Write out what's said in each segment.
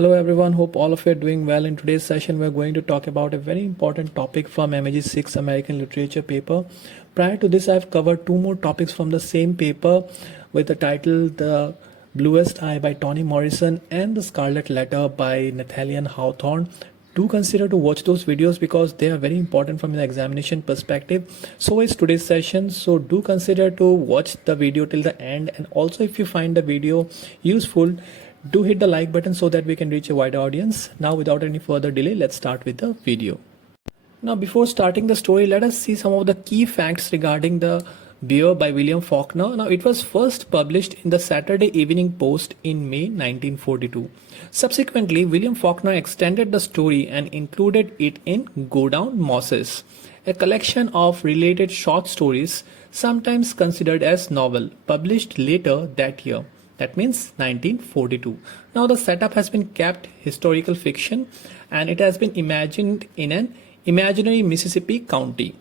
Hello everyone, hope all of you are doing well. In today's session, we're going to talk about a very important topic from MAG 6 American Literature paper. Prior to this, I've covered two more topics from the same paper with the title The Bluest Eye by Toni Morrison and The Scarlet Letter by Nathaniel Hawthorne. Do consider to watch those videos because they are very important from the examination perspective. So is today's session. So do consider to watch the video till the end, and also if you find the video useful, do hit the like button so that we can reach a wider audience. Now without any further delay, let's start with the video. Now before starting the story, let us see some of the key facts regarding the Bear by William Faulkner. Now it was first published in the Saturday Evening Post in May 1942. Subsequently, William Faulkner extended the story and included it in Go Down Mosses, a collection of related short stories, sometimes considered as novel, published later that year. That means 1942. Now the setup has been kept historical fiction and it has been imagined in an imaginary Mississippi county.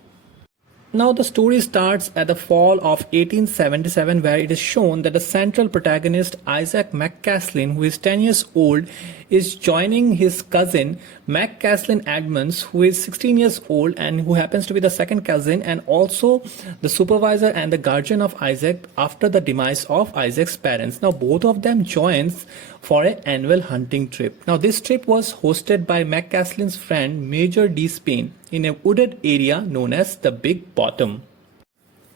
Now the story starts at the fall of 1877, where it is shown that the central protagonist Isaac McCaslin, who is 10 years old, is joining his cousin McCaslin Edmonds, who is 16 years old and who happens to be the second cousin and also the supervisor and the guardian of Isaac after the demise of Isaac's parents. Now both of them joins for an annual hunting trip. Now this trip was hosted by McCaslin's friend Major D. Spain in a wooded area known as the Big Bottom.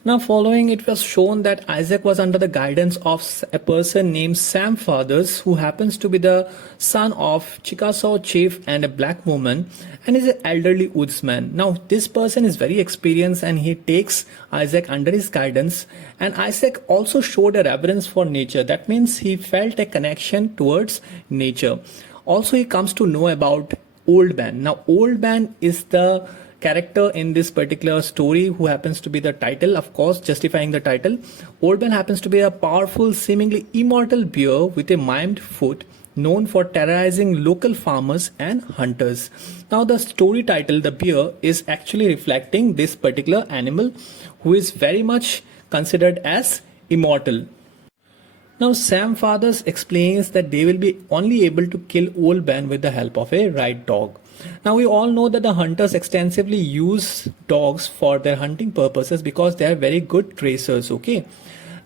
Now following, it was shown that Isaac was under the guidance of a person named Sam Fathers, who happens to be the son of Chickasaw chief and a black woman and is an elderly woodsman. Now this person is very experienced and he takes Isaac under his guidance, and Isaac also showed a reverence for nature. That means he felt a connection towards nature. Also he comes to know about Old Man. Now Old Man is the character in this particular story who happens to be the title, of course, justifying the title. Old Man happens to be a powerful, seemingly immortal bear with a maimed foot, known for terrorizing local farmers and hunters. Now the story title, The Bear, is actually reflecting this particular animal who is very much considered as immortal. Now Sam Fathers explains that they will be only able to kill Old Man with the help of a right dog. Now we all know that the hunters extensively use dogs for their hunting purposes because they are very good tracers, okay?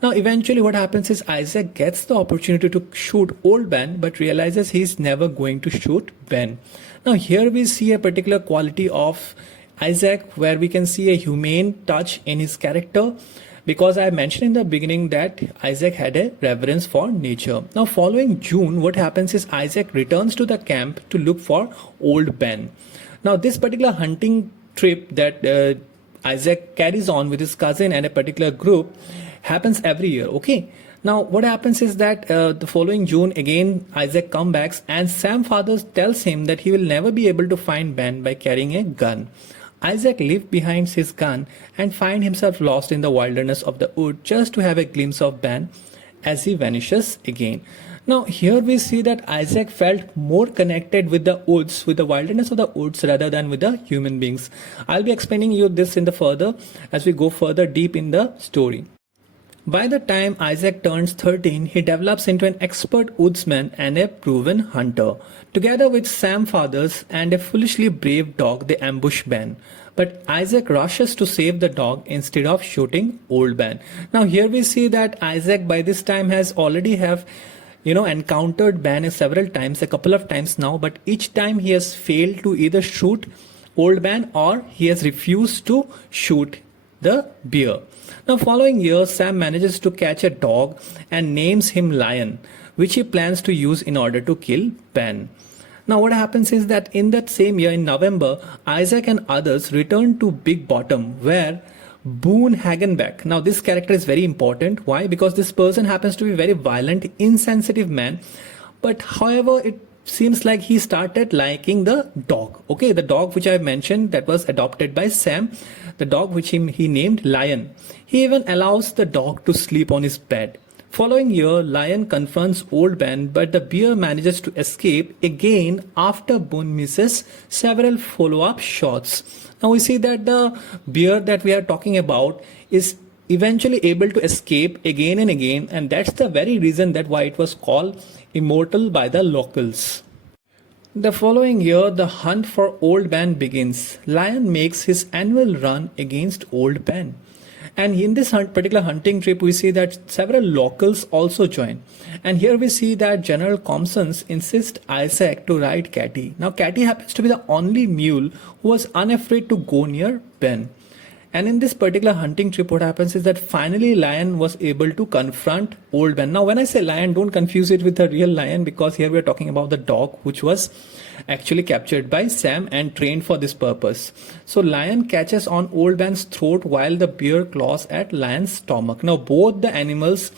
Now eventually what happens is Isaac gets the opportunity to shoot Old Ben but realizes he's never going to shoot Ben. Now here we see a particular quality of Isaac where we can see a humane touch in his character, because I mentioned in the beginning that Isaac had a reverence for nature. Now following June, what happens is Isaac returns to the camp to look for Old Ben. Now this particular hunting trip that Isaac carries on with his cousin and a particular group happens every year, okay? Now what happens is that the following June again Isaac comes back and Sam Fathers tells him that he will never be able to find Ben by carrying a gun. Isaac leaves behind his gun and finds himself lost in the wilderness of the wood just to have a glimpse of Ben as he vanishes again. Now here we see that Isaac felt more connected with the woods, with the wilderness of the woods rather than with the human beings. I'll be explaining you this in the further as we go further deep in the story. By the time Isaac turns 13, he develops into an expert woodsman and a proven hunter. Together with Sam Fathers and a foolishly brave dog, they ambush Ben. But Isaac rushes to save the dog instead of shooting Old Ben. Now here we see that Isaac by this time has already encountered Ben several times, a couple of times now, but each time he has failed to either shoot Old Ben or he has refused to shoot the bear. Now following year, Sam manages to catch a dog and names him Lion, which he plans to use in order to kill Ben. Now what happens is that in that same year in November, Isaac and others return to Big Bottom where Boone Hagenbeck. Now this character is very important. Why? Because this person happens to be a very violent, insensitive man. But however, it seems like he started liking the dog. Okay, the dog which I mentioned that was adopted by Sam, the dog which he named Lion. He even allows the dog to sleep on his bed. Following year, Lion confronts Old Ben, but the bear manages to escape again after Boone misses several follow-up shots. Now we see that the bear that we are talking about is eventually able to escape again and again, and that's the very reason that why it was called immortal by the locals. The following year, the hunt for Old Ben begins. Lion makes his annual run against Old Ben. And in this particular hunting trip, we see that several locals also join. And here we see that General Compsons insists Isaac to ride Catty. Now, Catty happens to be the only mule who was unafraid to go near Ben. And in this particular hunting trip, what happens is that finally Lion was able to confront Old Ben. Now, when I say lion, don't confuse it with the real lion, because here we are talking about the dog which was actually captured by Sam and trained for this purpose. So Lion catches on Old Ben's throat while the bear claws at Lion's stomach. Now, both the animals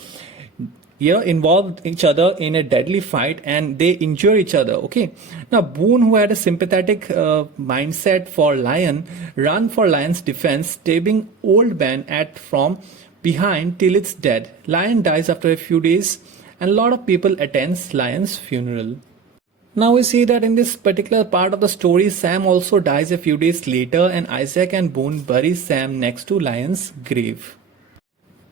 involved each other in a deadly fight and they injure each other. Okay, now Boone, who had a sympathetic mindset for Lion, ran for Lion's defense, stabbing Old Ben at from behind till it's dead. Lion dies after a few days and a lot of people attends Lion's funeral. Now we see that in this particular part of the story, Sam also dies a few days later and Isaac and Boone bury Sam next to Lion's grave.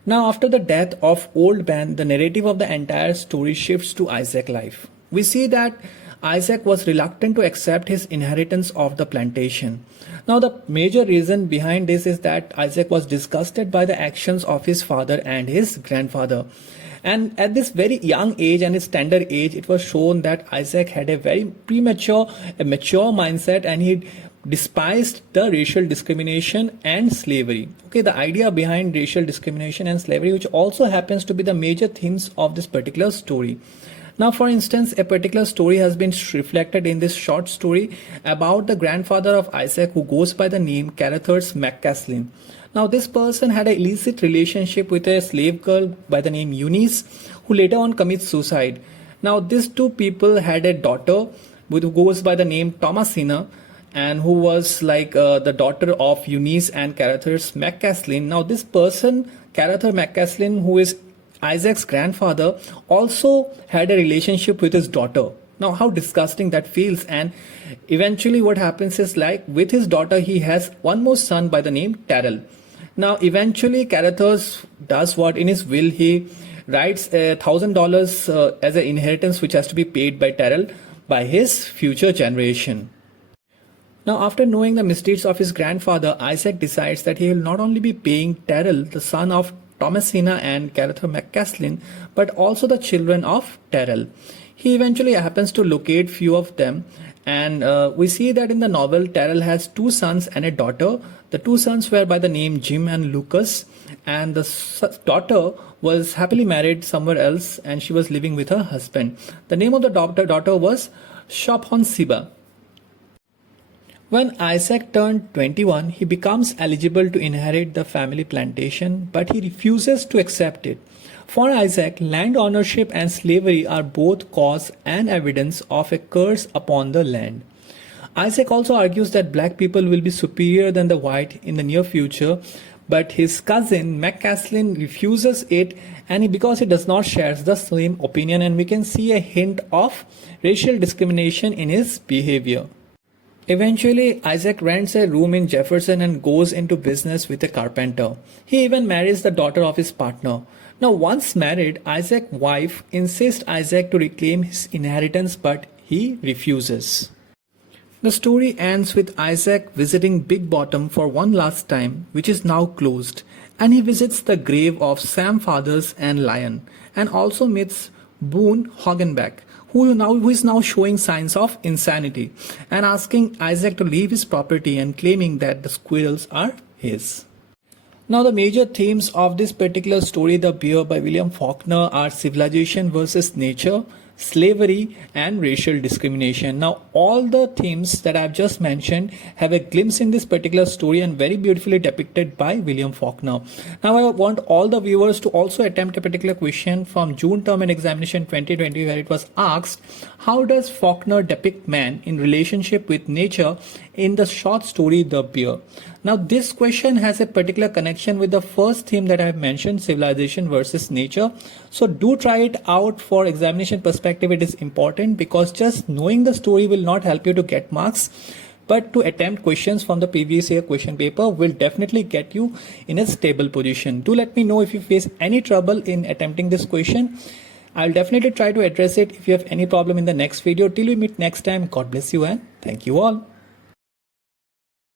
Now, after the death of Old Ben, the narrative of the entire story shifts to Isaac's life. We see that Isaac was reluctant to accept his inheritance of the plantation. Now, the major reason behind this is that Isaac was disgusted by the actions of his father and his grandfather. And at this very young age and his tender age, it was shown that Isaac had a very mature mindset, and he despised the racial discrimination and slavery. Okay, the idea behind racial discrimination and slavery, which also happens to be the major themes of this particular story. Now, for instance, a particular story has been reflected in this short story about the grandfather of Isaac, who goes by the name Carruthers McCaslin. Now, this person had an illicit relationship with a slave girl by the name Eunice, who later on commits suicide. Now, these two people had a daughter who goes by the name Thomasina, and who was like the daughter of Eunice and Carruthers McCaslin. Now, this person, Carruthers McCaslin, who is Isaac's grandfather, also had a relationship with his daughter. Now, how disgusting that feels. And eventually what happens is, like, with his daughter, he has one more son by the name Terrell. Now, eventually Carruthers does what in his will. He writes $1,000 as an inheritance which has to be paid by Terrell by his future generation. Now, after knowing the misdeeds of his grandfather, Isaac decides that he will not only be paying Terrell, the son of Thomasina and Carruthers McCaslin, but also the children of Terrell. He eventually happens to locate few of them, and we see that in the novel, Terrell has two sons and a daughter. The two sons were by the name Jim and Lucas, and the daughter was happily married somewhere else, and she was living with her husband. The name of the daughter was Shophonsiba. When Isaac turned 21, he becomes eligible to inherit the family plantation, but he refuses to accept it. For Isaac, land ownership and slavery are both cause and evidence of a curse upon the land. Isaac also argues that black people will be superior than the white in the near future, but his cousin McCaslin refuses it, and because he does not share the same opinion, and we can see a hint of racial discrimination in his behavior. Eventually, Isaac rents a room in Jefferson and goes into business with a carpenter. He even marries the daughter of his partner. Now, once married, Isaac's wife insists Isaac to reclaim his inheritance, but he refuses. The story ends with Isaac visiting Big Bottom for one last time, which is now closed, and he visits the grave of Sam Fathers and Lion, and also meets Boone Hoggenback, who is now showing signs of insanity and asking Isaac to leave his property and claiming that the squirrels are his. Now, the major themes of this particular story, The Bear by William Faulkner, are civilization versus nature, slavery, and racial discrimination. Now, all the themes that I've just mentioned have a glimpse in this particular story and very beautifully depicted by William Faulkner. Now, I want all the viewers to also attempt a particular question from June term and examination 2020, where it was asked, how does Faulkner depict man in relationship with nature in the short story The Bear? Now, this question has a particular connection with the first theme that I have mentioned, civilization versus nature. So do try it out for examination perspective. It is important because just knowing the story will not help you to get marks, but to attempt questions from the previous year question paper will definitely get you in a stable position. Do let me know if you face any trouble in attempting this question. I'll definitely try to address it if you have any problem in the next video. Till we meet next time, God bless you and thank you all.